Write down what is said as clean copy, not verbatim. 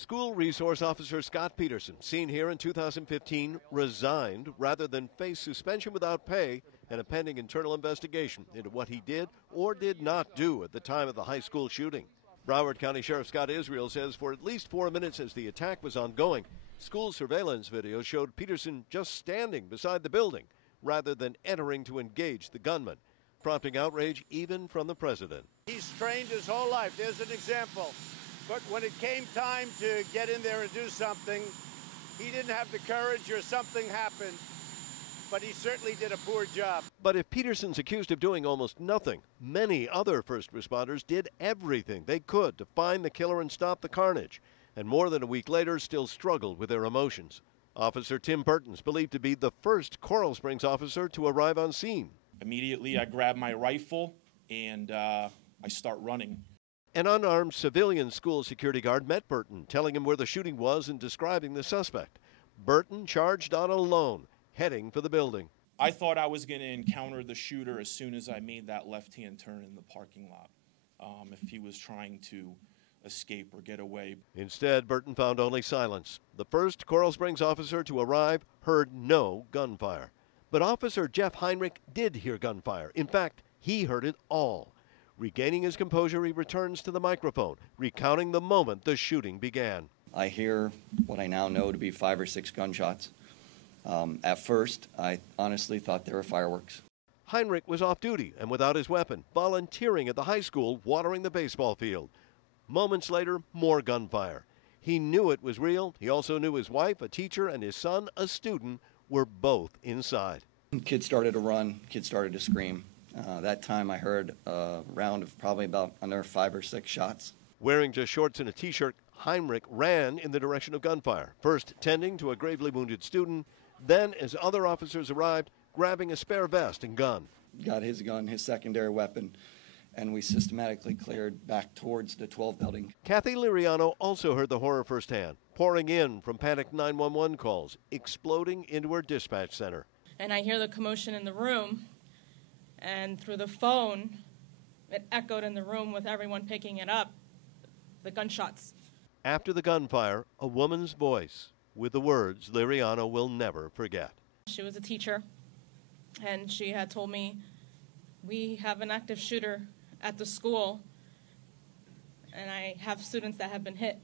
School Resource Officer Scott Peterson, seen here in 2015, resigned rather than face suspension without pay and a pending internal investigation into what he did or did not do at the time of the high school shooting. Broward County Sheriff Scott Israel says for at least 4 minutes as the attack was ongoing, school surveillance video showed Peterson just standing beside the building rather than entering to engage the gunman, prompting outrage even from the president. He's trained his whole life. There's an example. But when it came time to get in there and do something, he didn't have the courage or something happened. But he certainly did a poor job. But if Peterson's accused of doing almost nothing, many other first responders did everything they could to find the killer and stop the carnage, and more than a week later still struggled with their emotions. Officer Tim Burton's believed to be the first Coral Springs officer to arrive on scene. Immediately I grab my rifle and I start running. An unarmed civilian school security guard met Burton, telling him where the shooting was and describing the suspect. Burton charged on alone, heading for the building. I thought I was going to encounter the shooter as soon as I made that left-hand turn in the parking lot, if he was trying to escape or get away. Instead, Burton found only silence. The first Coral Springs officer to arrive heard no gunfire. But Officer Jeff Heinrich did hear gunfire. In fact, he heard it all. Regaining his composure, he returns to the microphone, recounting the moment the shooting began. I hear what I now know to be 5 or 6 gunshots. At first, I honestly thought they were fireworks. Heinrich was off duty and without his weapon, volunteering at the high school, watering the baseball field. Moments later, more gunfire. He knew it was real. He also knew his wife, a teacher, and his son, a student, were both inside. Kids started to run. Kids started to scream. That time I heard a round of probably about another 5 or 6 shots. Wearing just shorts and a T-shirt, Heinrich ran in the direction of gunfire, first tending to a gravely wounded student, then, as other officers arrived, grabbing a spare vest and gun. Got his gun, his secondary weapon, and we systematically cleared back towards the 12 building. Kathy Liriano also heard the horror firsthand, pouring in from panicked 911 calls, exploding into her dispatch center. And I hear the commotion in the room, and through the phone, it echoed in the room with everyone picking it up, the gunshots. After the gunfire, a woman's voice with the words Liriano will never forget. She was a teacher, and she had told me, we have an active shooter at the school, and I have students that have been hit.